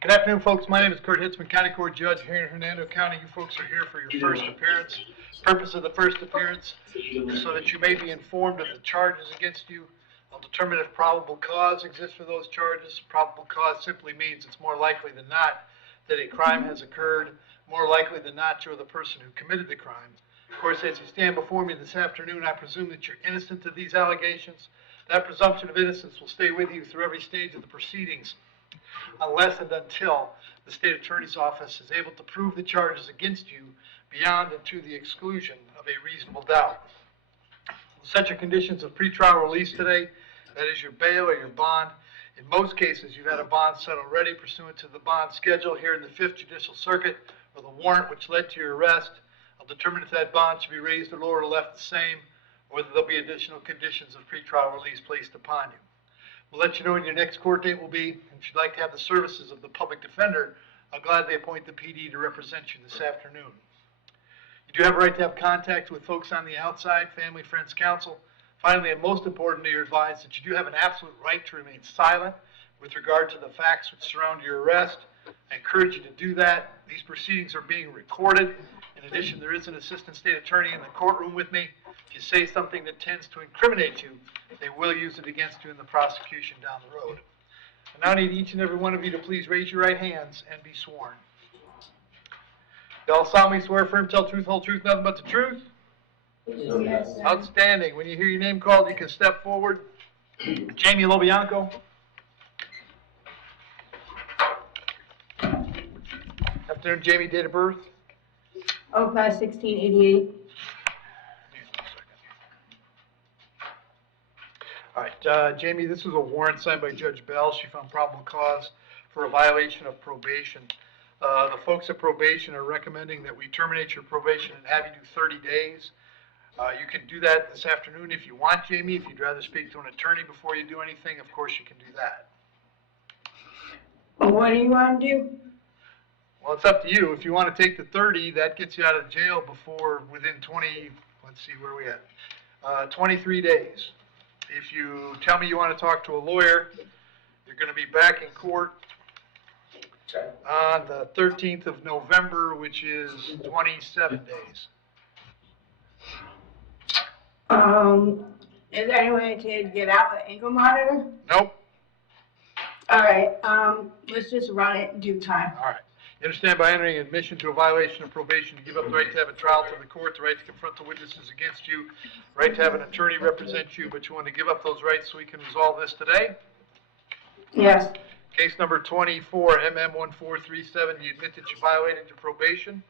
Good afternoon, folks. My name is Hitzemann, County Court Judge here in Hernando County. You folks are here for your first appearance. Purpose of the first appearance is so that you may be informed of the charges against you. I'll determine if probable cause exists for those charges. Probable cause simply means it's more likely than not that a crime has occurred. More likely than not, you're the person who committed the crime. Of course, as you stand before me this afternoon, I presume that you're innocent of these allegations. That presumption of innocence will stay with you through every stage of the proceedings, unless and until the state attorney's office is able to prove the charges against you beyond and to the exclusion of a reasonable doubt. We'll set your conditions of pretrial release today. That is your bail or your bond. In most cases, you've had a bond set already pursuant to the bond schedule here in the 5th Judicial Circuit, or the warrant which led to your arrest. I'll determine if that bond should be raised or lowered or left the same, or whether there'll be additional conditions of pretrial release placed upon you. We'll let you know when your next court date will be. If you'd like to have the services of the public defender, I'll gladly appoint the PD to represent you this afternoon. You do have a right to have contact with folks on the outside, family, friends, counsel. Finally, and most importantly, you're advised that you do have an absolute right to remain silent with regard to the facts which surround your arrest. I encourage you to do that. These proceedings are being recorded. In addition, there is an assistant state attorney in the courtroom with me. If you say something that tends to incriminate you, they will use it against you in the prosecution down the road. I now need each and every one of you to please raise your right hands and be sworn. You all solemnly swear firm, tell truth, whole truth, nothing but the truth? Yes. Outstanding. When you hear your name called, you can step forward. Jamie Lobianco. Afternoon, Jamie, date of birth? 05/16/88. All right, Jamie, this is a warrant signed by Judge Bell. She found probable cause for a violation of probation. The folks at probation are recommending that we terminate your probation and have you do 30 days. You can do that this afternoon if you want, Jamie. If you'd rather speak to an attorney before you do anything, of course you can do that. Well, what do you want to do? Well, it's up to you. If you want to take the 30, that gets you out of jail within 20, let's see, where are we at? 23 days. If you tell me you want to talk to a lawyer, you're going to be back in court on the 13th of November, which is 27 days. Is there any way to get out the ankle monitor? Nope. All right, let's just run it in due time. All right. You understand by entering admission to a violation of probation, you give up the right to have a trial to the court, the right to confront the witnesses against you, the right to have an attorney represent you, but you want to give up those rights so we can resolve this today? Yes. Case number 24, MM1437, you admit that you violated your probation?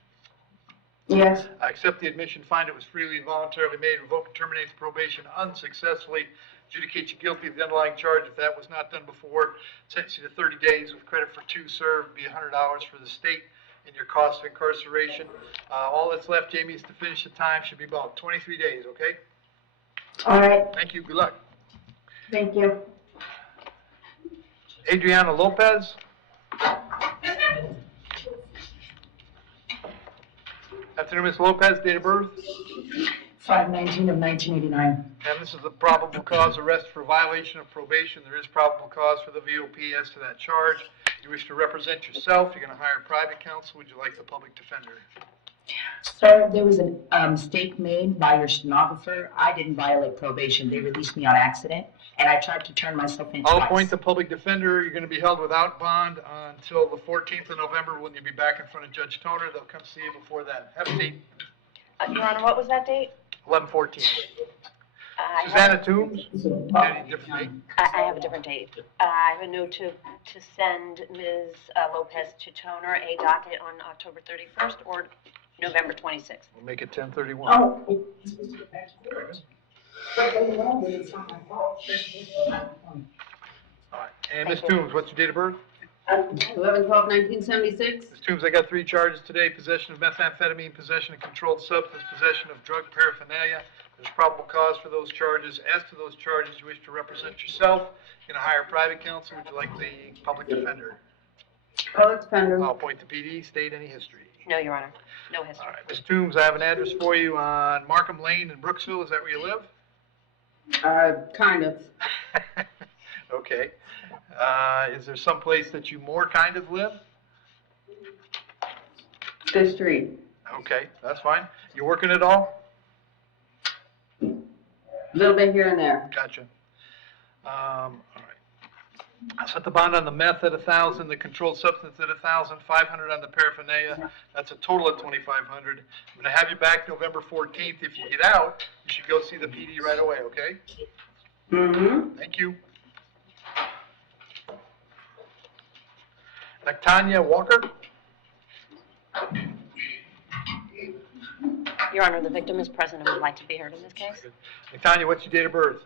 Yes. I accept the admission, find it was freely and voluntarily made, revoke and terminate the probation unsuccessfully, adjudicate you guilty of the underlying charge if that was not done before, sentence you to 30 days with credit for 2 served, be $100 for the state and your cost of incarceration. All that's left, Jamie, is to finish the time. Should be about 23 days, okay? All right. Thank you. Good luck. Thank you. Adriana Lopez. Afternoon, Ms. Lopez, date of birth? 5/19/1989. And this is a probable cause arrest for violation of probation. There is probable cause for the VOP as to that charge. You wish to represent yourself. You're going to hire private counsel. Would you like the public defender? Sir, there was a mistake made by your stenographer. I didn't violate probation. They released me on accident, and I tried to turn myself in I'll twice. appoint the public defender. You're going to be held without bond until the 14th of November when you'll be back in front of Judge Toner. They'll come see you before then. Have a seat. Your Honor, what was that date? 11/14. Susanna Toombs? Any different date? I have a different date. I have a note to send Ms. Lopez to Toner a docket on October 31st or November 26th. We'll make it 10/31. Oh. All right. And Ms. Toombs, what's your date of birth? 11/12/1976. Ms. Toombs, I got 3 charges today: possession of methamphetamine, possession of controlled substance, possession of drug paraphernalia. There's probable cause for those charges. As to those charges, you wish to represent yourself. You're going to hire private counsel. Would you like the public defender? Public defender. I'll appoint the PD. State any history. No, Your Honor. No history. All right. Ms. Toombs, I have an address for you on Markham Lane in Brooksville. Is that where you live? Kind of. Okay. Is there some place that you more kind of live? The street. Okay, that's fine. You working at all? A little bit here and there. Gotcha. All right. I set the bond on the meth at 1,000, the controlled substance at 1,000, 500 on the paraphernalia. That's a total of 2,500. I'm gonna have you back November 14th. If you get out, you should go see the PD right away, okay? Mm-hmm. Thank you. Tanya Walker? Your Honor, the victim is present and would like to be heard in this case. Tanya, what's your date of birth?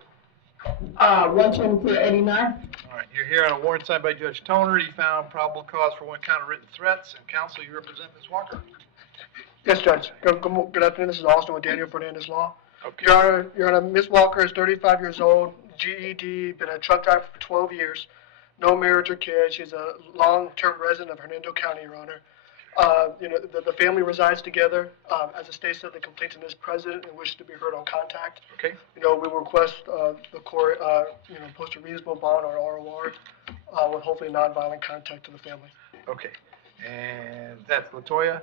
12489. All right, you're here on a warrant signed by Judge Toner. He found probable cause for one count of written threats. And counsel, you represent Ms. Walker. Yes, Judge. Good afternoon. This is Austin with Daniel Fernandez Law. Okay. Your Honor, Ms. Walker is 35 years old, GED, been a truck driver for 12 years, no marriage or kids. She's a long-term resident of Hernando County, Your Honor. The family resides together. As the state said, the complainant is present and wishes to be heard on contact. Okay. We request the court, post a reasonable bond or ROR with hopefully nonviolent contact to the family. Okay. And that's Latoya?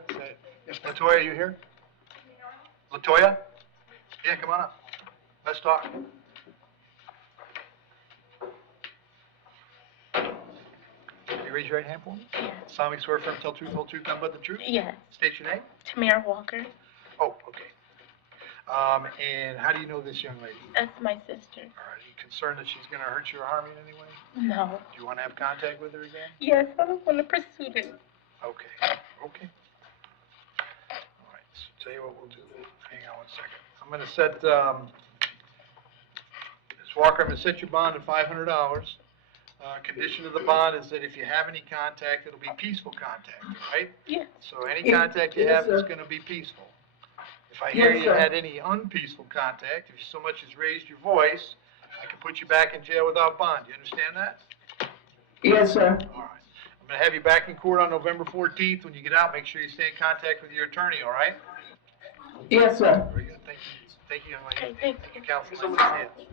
Yes, Latoya, are you here? Latoya? Yeah, come on up. Let's talk. Can you raise your right hand for me? Yes. Solemnly swear firm, tell truth, whole truth, nothing but the truth? Yes. State your name. Tamara Walker. Oh, okay. And how do you know this young lady? That's my sister. All right, are you concerned that she's gonna hurt you or harm you in any way? No. Do you wanna have contact with her again? Yes, I don't want to pursue them. Okay, okay. All right, so tell you what we'll do. Hang on one second. I'm gonna set, Ms. Walker, I'm gonna set your bond at $500. Condition of the bond is that if you have any contact, it'll be peaceful contact, right? Yes. So any contact you have is gonna be peaceful. If I hear Yes, you sir. had any unpeaceful contact, if you so much as raised your voice, I can put you back in jail without bond. You understand that? Yes, sir. All right. I'm gonna have you back in court on November 14th. When you get out, make sure you stay in contact with your attorney, all right? Yes, sir. Very good. Thank you. Thank you, young lady. Okay, thank Thank you, counsel. Nice to see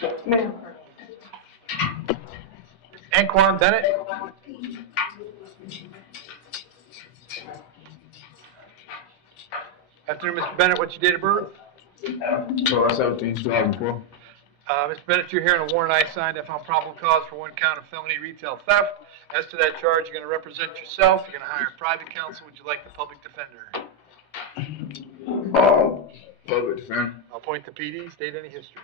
you. Ma'am. Anquan Bennett? Afternoon, Mr. Bennett. What's your date of birth? 12/17/2004. Mr. Bennett, you're here on a warrant I signed. I found probable cause for one count of felony retail theft. As to that charge, you're going to represent yourself. You're going to hire private counsel. Would you like the public defender? Public defender. I'll point to PD. State any history.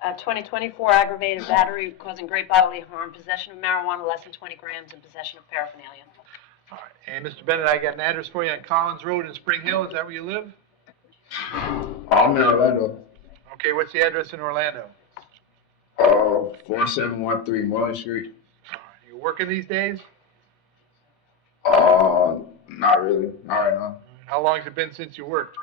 2024 aggravated battery causing great bodily harm, possession of marijuana less than 20 grams, and possession of paraphernalia. All right. And Mr. Bennett, I got an address for you on Collins Road in Spring Hill. Is that where you live? I'm in Orlando. Okay. What's the address in Orlando? 4713 Mullen Street. All right. You working these days? Not really. Not right now. How long has it been since you worked?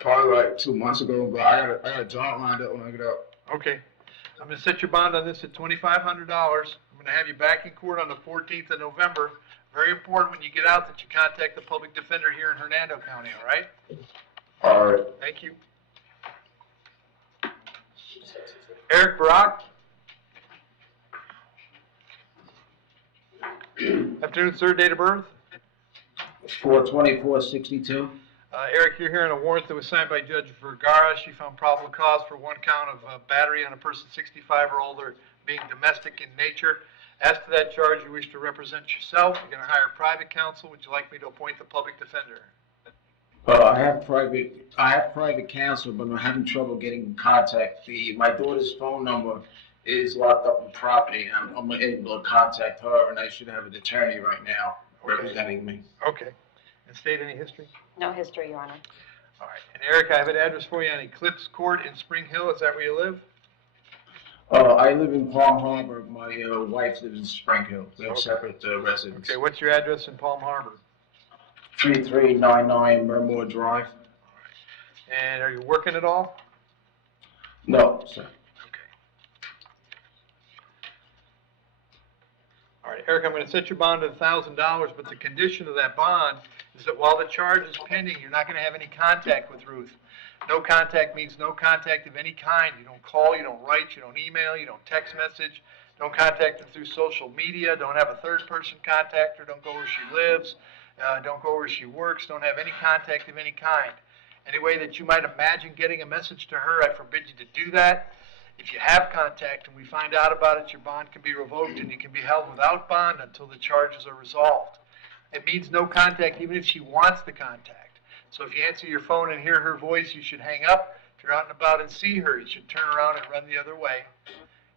Probably like 2 months ago, but I got a job lined up when I get out. Okay. I'm going to set your bond on this at $2,500. I'm going to have you back in court on the 14th of November. Very important when you get out that you contact the public defender here in Hernando County, all right? All right. Thank you. Eric Barak? Afternoon, sir. Date of birth? 4/24/62. Eric, you're here on a warrant that was signed by Judge Vergara. She found probable cause for one count of battery on a person 65 or older being domestic in nature. As to that charge, you wish to represent yourself. You're going to hire private counsel. Would you like me to appoint the public defender? I have private counsel, but I'm having trouble getting in contact. My daughter's phone number is locked up in property, and I'm able to contact her, and I should have an attorney right now representing me. Okay. And state any history? No history, Your Honor. All right. And Eric, I have an address for you on Eclipse Court in Spring Hill. Is that where you live? I live in Palm Harbor. My wife lives in Spring Hill. We have separate residences. Okay. What's your address in Palm Harbor? 3399 Mermore Drive. And are you working at all? No, sir. Okay. All right, Eric, I'm going to set your bond at $1,000, but the condition of that bond is that while the charge is pending, you're not gonna have any contact with Ruth. No contact means no contact of any kind. You don't call, you don't write, you don't email, you don't text message, don't contact her through social media, don't have a third person contact her, don't go where she lives, don't go where she works, don't have any contact of any kind. Any way that you might imagine getting a message to her, I forbid you to do that. If you have contact and we find out about it, your bond can be revoked and you can be held without bond until the charges are resolved. It means no contact even if she wants the contact. So if you answer your phone and hear her voice, you should hang up. If you're out and about and see her, you should turn around and run the other way.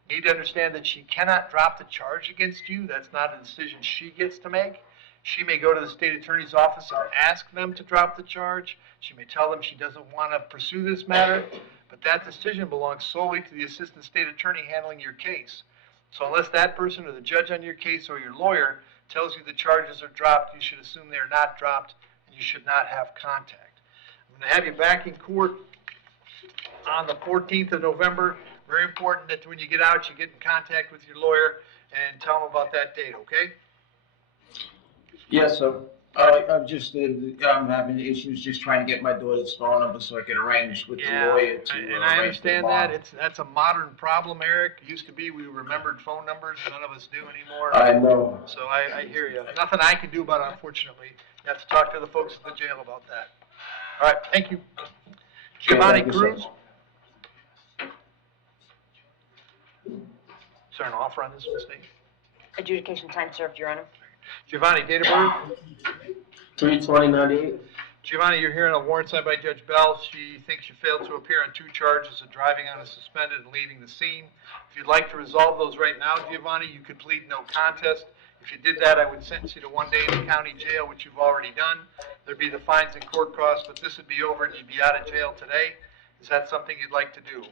You need to understand that she cannot drop the charge against you. That's not a decision she gets to make. She may go to the state attorney's office and ask them to drop the charge. She may tell them she doesn't want to pursue this matter, but that decision belongs solely to the assistant state attorney handling your case. So unless that person or the judge on your case or your lawyer tells you the charges are dropped, you should assume they're not dropped and you should not have contact. I'm going to have you back in court on the 14th of November. Very important that when you get out, you get in contact with your lawyer and tell them about that date, okay? Yes, sir. I'm having issues just trying to get my daughter's phone number so I can arrange with the lawyer to and I arrange the understand that. bond. That's a modern problem, Eric. It used to be we remembered phone numbers. None of us do anymore. I know. So I hear you. Nothing I can do about it, unfortunately. You have to talk to the folks at the jail about that. All right, thank you. Giovanni thank you, sir. Cruz. Is there an offer on this mistake? Adjudication time served, Your Honor. Giovanni, date of birth? 3/20/98. Giovanni, you're hearing a warrant signed by Judge Bell. She thinks you failed to appear on 2 charges of driving on a suspended and leaving the scene. If you'd like to resolve those right now, Giovanni, you could plead no contest. If you did that, I would sentence you to 1 day in the county jail, which you've already done. There'd be the fines and court costs, but this would be over and you'd be out of jail today. Is that something you'd like to do?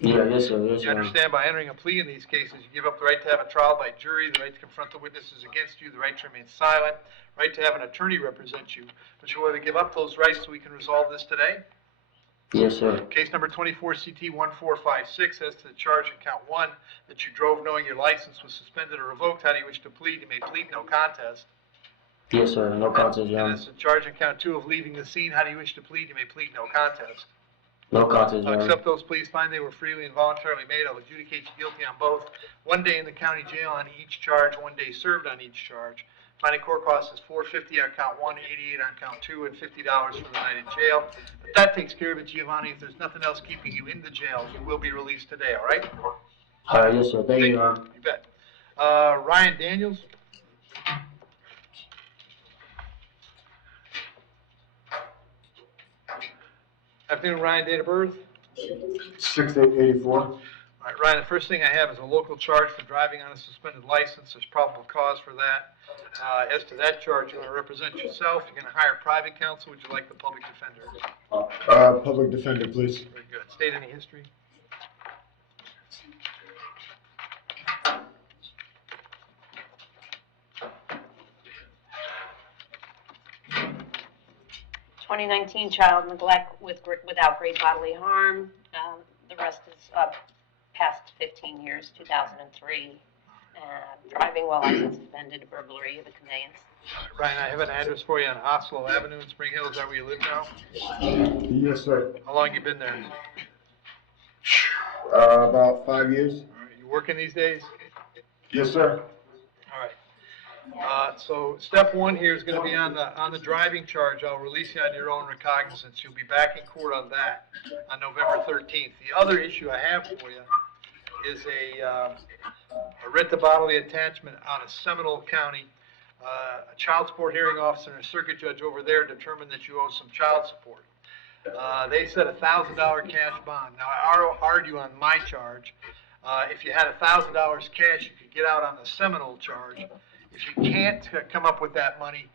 Yeah, yes, sir. Yes, You sir. understand by entering a plea in these cases, you give up the right to have a trial by jury, the right to confront the witnesses against you, the right to remain silent, right to have an attorney represent you. But you want to give up those rights so we can resolve this today? Yes, sir. Case number 24 CT 1456 as to the charge in count 1 that you drove knowing your license was suspended or revoked. How do you wish to plead? You may plead no contest. Yes, sir. No contest, Your And Honor. as to charge in count 2 of leaving the scene, how do you wish to plead? You may plead no contest. No contest, Your I'll Honor. accept those pleas, find they were freely and voluntarily made. I'll adjudicate you guilty on both. 1 day in the county jail on each charge, 1 day served on each charge. Finding court costs is $450 on count 1, $88 on count 2, and $50 for the night in jail. But that takes care of it, Giovanni. If there's nothing else keeping you in the jail, you will be released today, all right? All right, yes, sir. Thank you, Your Honor. You bet. Ryan Daniels? Afternoon, Ryan, date of birth? 6/8/84. All right, Ryan, the first thing I have is a local charge for driving on a suspended license. There's probable cause for that. As to that charge, you want to represent yourself. You're going to hire private counsel. Would you like the public defender? Public defender, please. Very good. State any history? (2019) child neglect without great bodily harm. The rest is past 15 years, 2003. Driving while license suspended, burglary of a conveyance. Ryan, I have an address for you on Oslo Avenue in Spring Hill. Is that where you live now? Yes, sir. How long you been there? About 5 years. All right, you working these days? Yes, sir. All right. So step 1 here is going to be on the driving charge. I'll release you on your own recognizance. You'll be back in court on that on November 13th. The other issue I have for you is a writ to bodily attachment out of Seminole County. A child support hearing officer and a circuit judge over there determined that you owe some child support. They set a $1,000 cash bond. Now, I argue on my charge. If you had $1,000 cash, you could get out on the Seminole charge. If you can't come up with that money,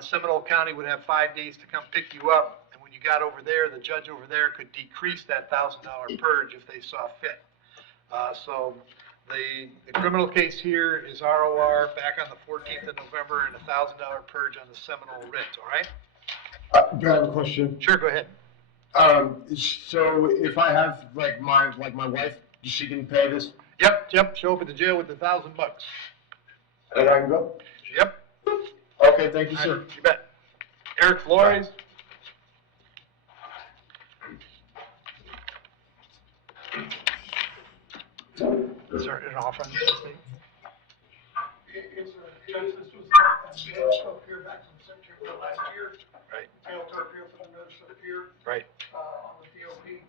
Seminole County would have 5 days to come pick you up. And when you got over there, the judge over there could decrease that $1,000 purge if they saw fit. So the criminal case here is ROR back on the 14th of November and a $1,000 purge on the Seminole writ, all right? Do I have a question? Sure, go ahead. So if I have my wife, she can pay this, Yep, show up at the jail with the $1,000. and I can go. Yep. Okay, thank you, sir. You bet. Eric Flores. Sir, an offer on this estate? It's a, Judge, this was a notice to appear back from September last year. Right. Failed to appear for the notice to appear. Right. On the DOP.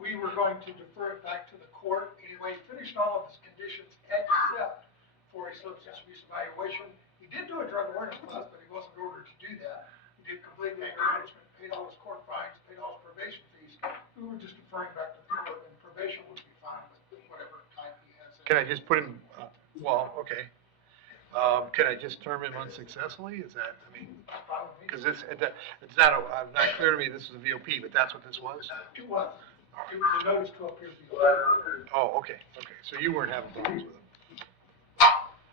We were going to defer it back to the court anyway, finished all of his conditions except for a substance abuse evaluation. He did do a drug awareness class, but he wasn't ordered to do that. He did complete anger management, paid all his court fines, paid all his probation fees. We were just deferring back to the court, and probation would be fine with whatever time he has. Can I just put him, well, okay. Can I just term him unsuccessfully? Is that, I mean, because it's not clear to me this is a VOP, but that's what this was? It was. It was a notice to appear before. Oh, okay, so you weren't having problems with him?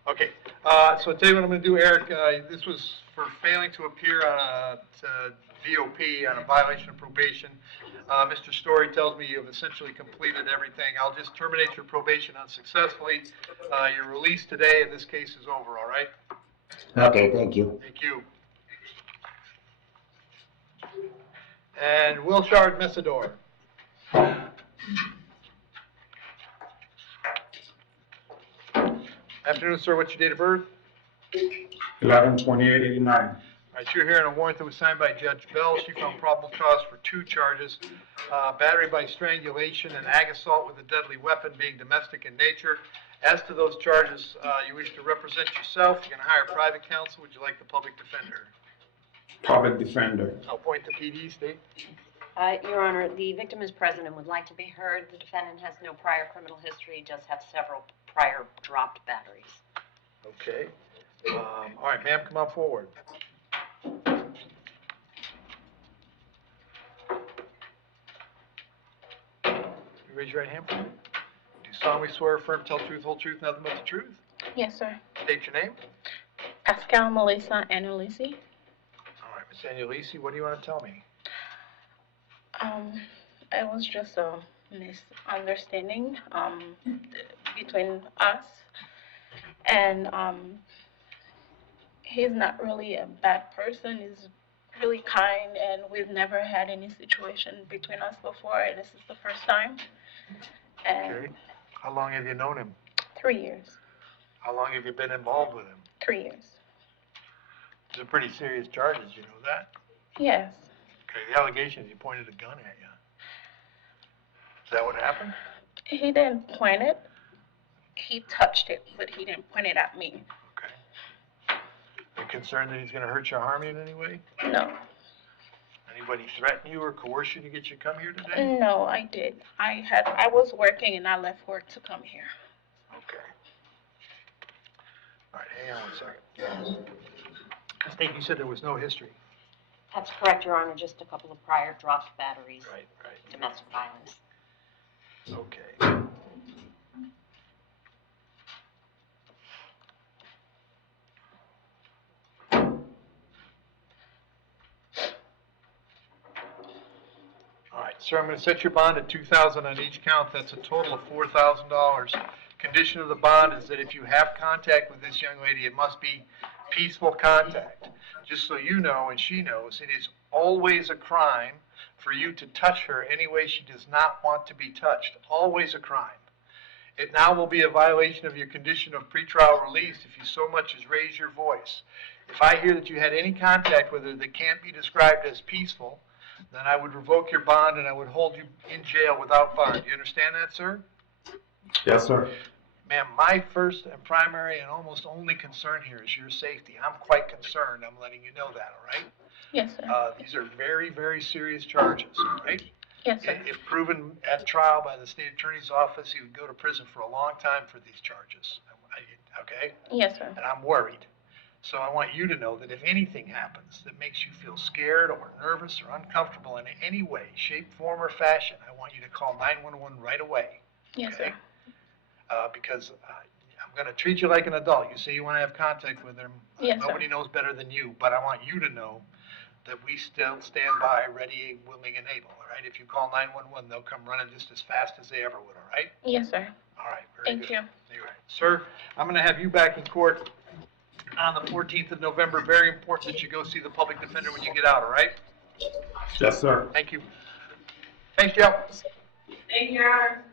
Okay, so I'll tell you what I'm gonna do, Eric, this was for failing to appear on a VOP, on a violation of probation. Mr. Story tells me you've essentially completed everything. I'll just terminate your probation unsuccessfully. Your release today, and this case is over, all right? Okay, thank you. Thank you. And Wilshard Messidor. Afternoon, sir. What's your date of birth? 11/28/89. All right, you're here on a warrant that was signed by Judge Bell. She found probable cause for 2 charges, battery by strangulation and ag assault with a deadly weapon being domestic in nature. As to those charges, you wish to represent yourself. You're going to hire private counsel. Would you like the public defender? Public defender. I'll point the PD, state. Your Honor, the victim is present and would like to be heard. The defendant has no prior criminal history, does have several prior dropped batteries. Okay. All right, ma'am, come on forward. You raise your right hand, please. Do you solemnly swear, affirm, tell the truth, whole truth, nothing but the truth? Yes, sir. State your name. Pascal Melissa Annalisi. All right, Ms. Annalisi, what do you want to tell me? It was just a misunderstanding between us, and he's not really a bad person. He's really kind, and we've never had any situation between us before. This is the first time. And Okay. How long have you known him? 3 years. How long have you been involved with him? 3 years. These are pretty serious charges, you know that? Yes. Okay, the allegation is he pointed a gun at you. Is that what happened? He didn't point it. He touched it, but he didn't point it at me. Okay. Are you concerned that he's going to hurt you or harm you in any way? No. Anybody threaten you or coerce you to get you to come here today? No, I did. I was working and I left work to come here. Okay. All right, hang on 1 second. State, you said there was no history. That's correct, Your Honor, just a couple of prior dropped batteries, Right. domestic violence. Okay. All right, sir, I'm going to set your bond at $2,000 on each count. That's a total of $4,000. Condition of the bond is that if you have contact with this young lady, it must be peaceful contact. Just so you know and she knows, it is always a crime for you to touch her any way she does not want to be touched. Always a crime. It now will be a violation of your condition of pretrial release if you so much as raise your voice. If I hear that you had any contact with her that can't be described as peaceful, then I would revoke your bond and I would hold you in jail without bond. Do you understand that, sir? Yes, sir. Ma'am, my first and primary and almost only concern here is your safety. I'm quite concerned. I'm letting you know that, all right? Yes, sir. These are very, very serious charges, all right? Yes, sir. If proven at trial by the state attorney's office, he would go to prison for a long time for these charges, okay? Yes, sir. And I'm worried. So I want you to know that if anything happens that makes you feel scared or nervous or uncomfortable in any way, shape, form, or fashion, I want you to call 911 right away. Yes, okay? sir. Because I'm going to treat you like an adult. You say you want to have contact with them. Yes, sir. Nobody knows better than you, but I want you to know that we still stand by, ready, willing, and able, all right? If you call 911, they'll come running just as fast as they ever would, all right? Yes, sir. All right, very Thank good. you. All right. Sir, I'm going to have you back in court on the 14th of November. Very important that you go see the public defender when you get out, all right? Yes, sir. Thank you. Thanks, Joe. Thank you, Your Honor.